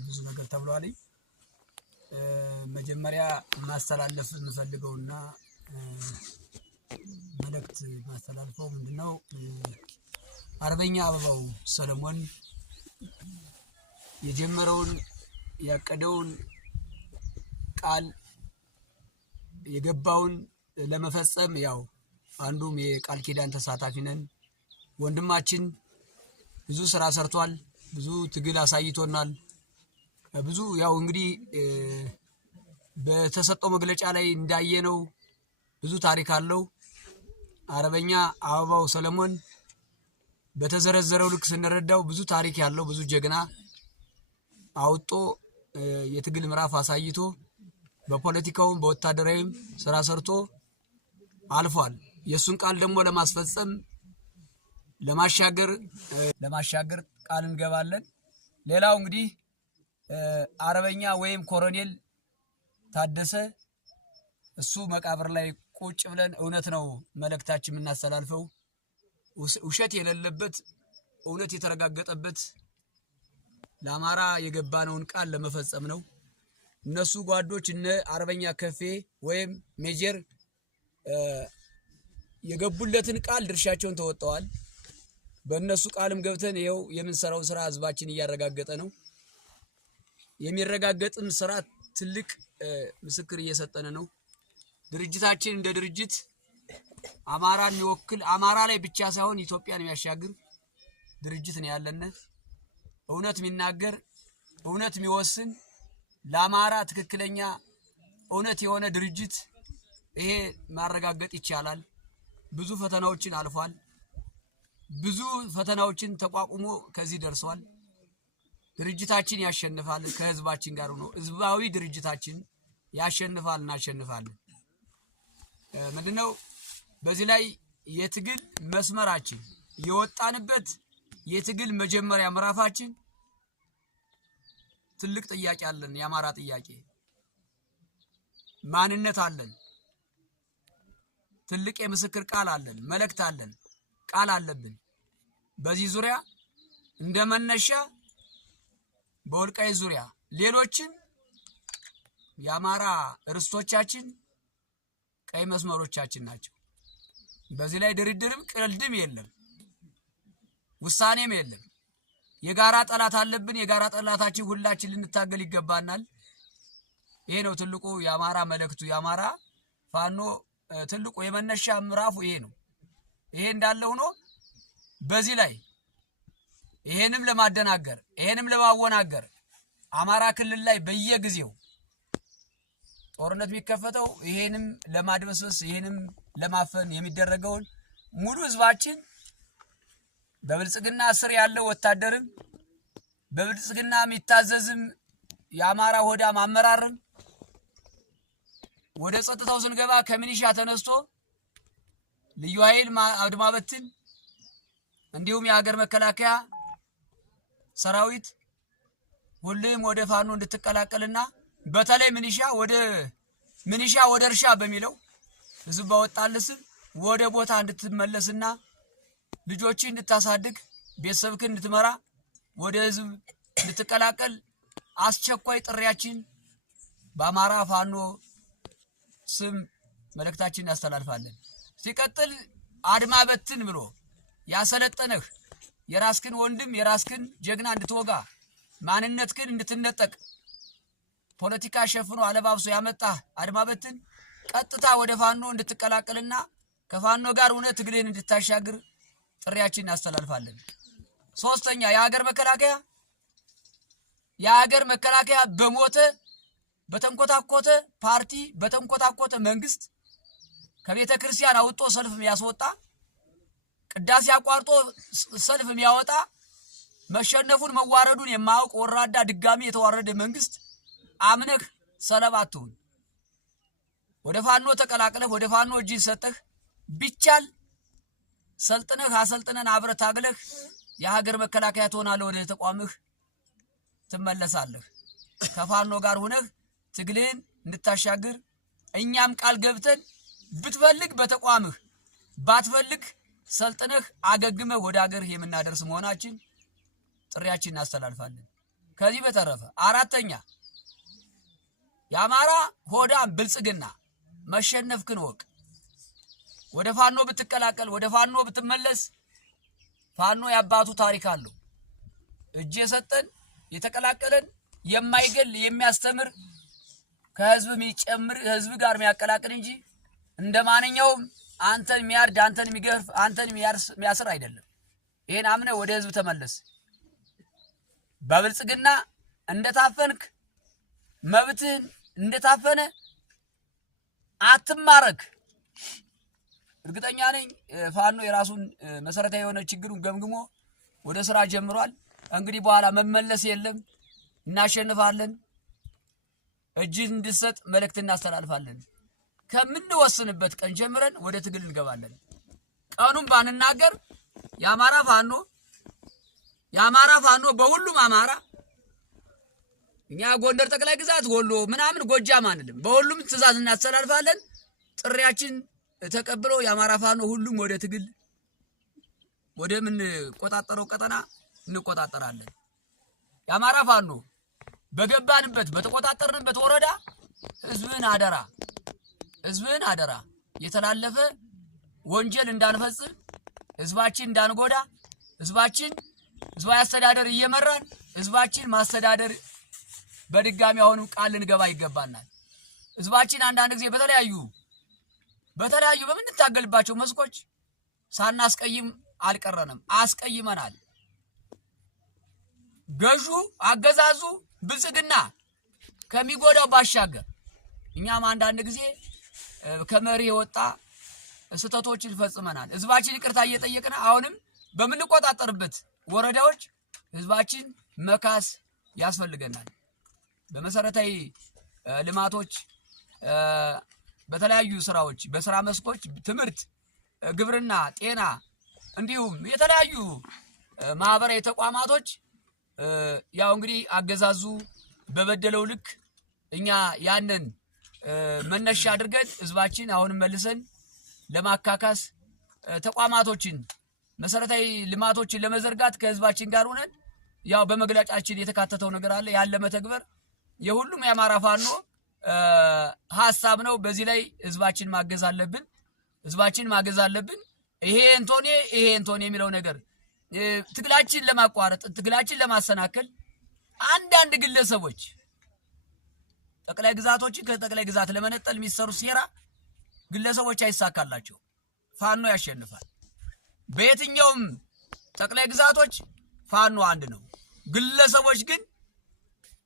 ብዙ ነገር ተብሏል። መጀመሪያ ማስተላለፍ እንፈልገውና መልእክት ማስተላለፈው ምንድነው? አርበኛ አበባው ሰለሞን የጀመረውን ያቀደውን ቃል የገባውን ለመፈጸም ያው አንዱም የቃል ኪዳን ተሳታፊ ነን። ወንድማችን ብዙ ስራ ሰርቷል፣ ብዙ ትግል አሳይቶናል። ብዙ ያው እንግዲህ በተሰጠው መግለጫ ላይ እንዳየነው ብዙ ታሪክ አለው። አርበኛ አበባው ሰለሞን በተዘረዘረው ልክ ስንረዳው ብዙ ታሪክ ያለው ብዙ ጀግና አውጦ የትግል ምዕራፍ አሳይቶ በፖለቲካውም በወታደራዊም ስራ ሰርቶ አልፏል። የሱን ቃል ደግሞ ለማስፈጸም ለማሻገር ቃል እንገባለን። ሌላው እንግዲህ አርበኛ ወይም ኮሎኔል ታደሰ እሱ መቃብር ላይ ቁጭ ብለን እውነት ነው መልእክታችን የምናስተላልፈው ውሸት የሌለበት እውነት የተረጋገጠበት ለአማራ የገባነውን ቃል ለመፈጸም ነው። እነሱ ጓዶች እነ አርበኛ ከፌ ወይም ሜጀር የገቡለትን ቃል ድርሻቸውን ተወጥተዋል። በእነሱ ቃልም ገብተን ይኸው የምንሰራው ስራ ህዝባችን እያረጋገጠ ነው። የሚረጋገጥም ስራ ትልቅ ምስክር እየሰጠነ ነው። ድርጅታችን እንደ ድርጅት አማራን የሚወክል አማራ ላይ ብቻ ሳይሆን ኢትዮጵያን የሚያሻግር ድርጅት ነው ያለነ። እውነት የሚናገር እውነት የሚወስን ለአማራ ትክክለኛ እውነት የሆነ ድርጅት ይሄ ማረጋገጥ ይቻላል። ብዙ ፈተናዎችን አልፏል። ብዙ ፈተናዎችን ተቋቁሞ ከዚህ ደርሷል። ድርጅታችን ያሸንፋል። ከህዝባችን ጋር ሆኖ ህዝባዊ ድርጅታችን ያሸንፋል፣ እናሸንፋለን። ምንድነው በዚህ ላይ የትግል መስመራችን የወጣንበት የትግል መጀመሪያ ምዕራፋችን ትልቅ ጥያቄ አለን። የአማራ ጥያቄ ማንነት አለን። ትልቅ የምስክር ቃል አለን፣ መልእክት አለን፣ ቃል አለብን። በዚህ ዙሪያ እንደመነሻ በወልቃይት ዙሪያ ሌሎችን የአማራ ርስቶቻችን ቀይ መስመሮቻችን ናቸው። በዚህ ላይ ድርድርም ቀልድም የለም፣ ውሳኔም የለም። የጋራ ጠላት አለብን። የጋራ ጠላታችን ሁላችን ልንታገል ይገባናል። ይሄ ነው ትልቁ የአማራ መልእክቱ። የአማራ ፋኖ ትልቁ የመነሻ ምዕራፉ ይሄ ነው። ይሄ እንዳለ ሆኖ በዚህ ላይ ይሄንም ለማደናገር ይሄንም ለማወናገር አማራ ክልል ላይ በየጊዜው ጦርነት ቢከፈተው ይሄንም ለማድበስበስ ይሄንም ለማፈን የሚደረገውን ሙሉ ህዝባችን በብልጽግና ስር ያለው ወታደርም በብልጽግና የሚታዘዝም የአማራ ሆዳም አመራርም ወደ ጸጥታው ስንገባ ከሚኒሻ ተነስቶ ልዩ ኃይል አድማ በትን እንዲሁም የሀገር መከላከያ ሰራዊት ሁሉም ወደ ፋኖ እንድትቀላቀልና በተለይ ሚኒሻ ወደ እርሻ በሚለው ህዝብ ባወጣልስም ወደ ቦታ እንድትመለስና ልጆችን እንድታሳድግ ቤተሰብክን እንድትመራ ወደ ህዝብ እንድትቀላቀል አስቸኳይ ጥሪያችን በአማራ ፋኖ ስም መልእክታችንን ያስተላልፋለን። ሲቀጥል አድማ በትን ብሎ ያሰለጠነህ የራስክን ወንድም የራስክን ጀግና እንድትወጋ ማንነትክን እንድትነጠቅ ፖለቲካ ሸፍኖ አለባብሶ ያመጣህ አድማ በትን ቀጥታ ወደ ፋኖ እንድትቀላቀልና ከፋኖ ጋር ሆነ ትግልን እንድታሻግር ጥሪያችንን ያስተላልፋለን። ሶስተኛ የሀገር መከላከያ በሞተ በተንኮታኮተ ፓርቲ በተንኮታኮተ መንግስት ከቤተ ክርስቲያን አውጦ ሰልፍ የሚያስወጣ ቅዳሴ አቋርጦ ሰልፍ የሚያወጣ መሸነፉን መዋረዱን የማያውቅ ወራዳ ድጋሚ የተዋረደ መንግስት አምነህ ሰለባ አትሁን። ወደ ፋኖ ተቀላቅለህ ወደ ፋኖ እጅን ሰጠህ ቢቻል ሰልጥነህ አሰልጥነን አብረህ ታግለህ የሀገር መከላከያ ትሆናለህ። ወደ ተቋምህ ትመለሳለህ። ከፋኖ ጋር ሆነህ ትግልህን እንድታሻግር እኛም ቃል ገብተን ብትፈልግ በተቋምህ ባትፈልግ ሰልጥነህ አገግመህ ወደ ሀገርህ የምናደርስ መሆናችን ጥሪያችንን እናስተላልፋለን። ከዚህ በተረፈ አራተኛ የአማራ ሆዳም ብልጽግና መሸነፍክን ወቅ። ወደ ፋኖ ብትቀላቀል ወደ ፋኖ ብትመለስ ፋኖ ያባቱ ታሪክ አለው። እጅ የሰጠን የተቀላቀለን የማይገል የሚያስተምር ከህዝብ የሚጨምር ህዝብ ጋር የሚያቀላቅል እንጂ እንደማንኛውም አንተን የሚያርድ አንተን የሚገርፍ አንተን የሚያስር አይደለም። ይሄን አምነ ወደ ህዝብ ተመለስ። በብልጽግና እንደታፈንክ መብትህን እንደታፈነ አትማረክ። እርግጠኛ ነኝ ፋኖ የራሱን መሰረታዊ የሆነ ችግሩን ገምግሞ ወደ ስራ ጀምሯል። እንግዲህ በኋላ መመለስ የለም። እናሸንፋለን። እጅን እንድሰጥ መልእክት እናስተላልፋለን። ከምንወስንበት ቀን ጀምረን ወደ ትግል እንገባለን። ቀኑን ባንናገር የአማራ ፋኖ በሁሉም አማራ እኛ ጎንደር ጠቅላይ ግዛት ወሎ ምናምን ጎጃም አንልም። በሁሉም ትእዛዝ እናስተላልፋለን። ጥሪያችን ተቀብሎ የአማራ ፋኖ ሁሉም ወደ ትግል ወደ ምን ቆጣጠረው ቀጠና እንቆጣጠራለን። የአማራ ፋኖ በገባንበት በተቆጣጠርንበት ወረዳ ህዝብን አደራ የተላለፈ ወንጀል እንዳንፈጽም ህዝባችን እንዳንጎዳ ህዝባዊ አስተዳደር እየመራን ህዝባችን ማስተዳደር በድጋሚ አሁንም ቃል ልንገባ ይገባናል። ህዝባችን አንዳንድ ጊዜ በተለያዩ በምንታገልባቸው መስኮች ሳናስቀይም አልቀረንም፣ አስቀይመናል። ገዡ አገዛዙ ብልጽግና ከሚጎዳው ባሻገር እኛም አንዳንድ ጊዜ ከመሪ የወጣ ስህተቶችን ፈጽመናል። ህዝባችን ይቅርታ እየጠየቅን አሁንም በምንቆጣጠርበት ወረዳዎች ህዝባችን መካስ ያስፈልገናል። በመሰረታዊ ልማቶች በተለያዩ ስራዎች በስራ መስኮች ትምህርት፣ ግብርና፣ ጤና እንዲሁም የተለያዩ ማህበራዊ ተቋማቶች ያው እንግዲህ አገዛዙ በበደለው ልክ እኛ ያንን መነሻ አድርገን ህዝባችን አሁንም መልሰን ለማካካስ ተቋማቶችን መሰረታዊ ልማቶችን ለመዘርጋት ከህዝባችን ጋር ሆነን ያው በመግለጫችን የተካተተው ነገር አለ ያለ መተግበር የሁሉም የአማራ ፋኖ ሐሳብ ነው። በዚህ ላይ ህዝባችን ማገዝ አለብን። ይሄ እንቶኔ የሚለው ነገር ትግላችን ለማቋረጥ ትግላችን ለማሰናከል አንዳንድ ግለሰቦች ጠቅላይ ግዛቶችን ከጠቅላይ ግዛት ለመነጠል የሚሰሩ ሴራ ግለሰቦች አይሳካላቸው፣ ፋኖ ያሸንፋል። በየትኛውም ጠቅላይ ግዛቶች ፋኖ አንድ ነው። ግለሰቦች ግን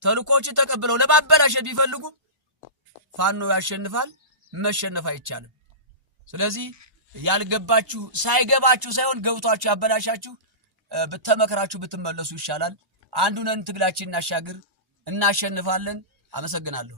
ተልኮችን ተቀብለው ለማበላሸት ቢፈልጉ ፋኖ ያሸንፋል፣ መሸነፍ አይቻልም። ስለዚህ ያልገባችሁ ሳይገባችሁ ሳይሆን ገብቷችሁ ያበላሻችሁ በተመከራችሁ ብትመለሱ ይሻላል። አንዱነን ትግላችን እናሻግር፣ እናሸንፋለን። አመሰግናለሁ።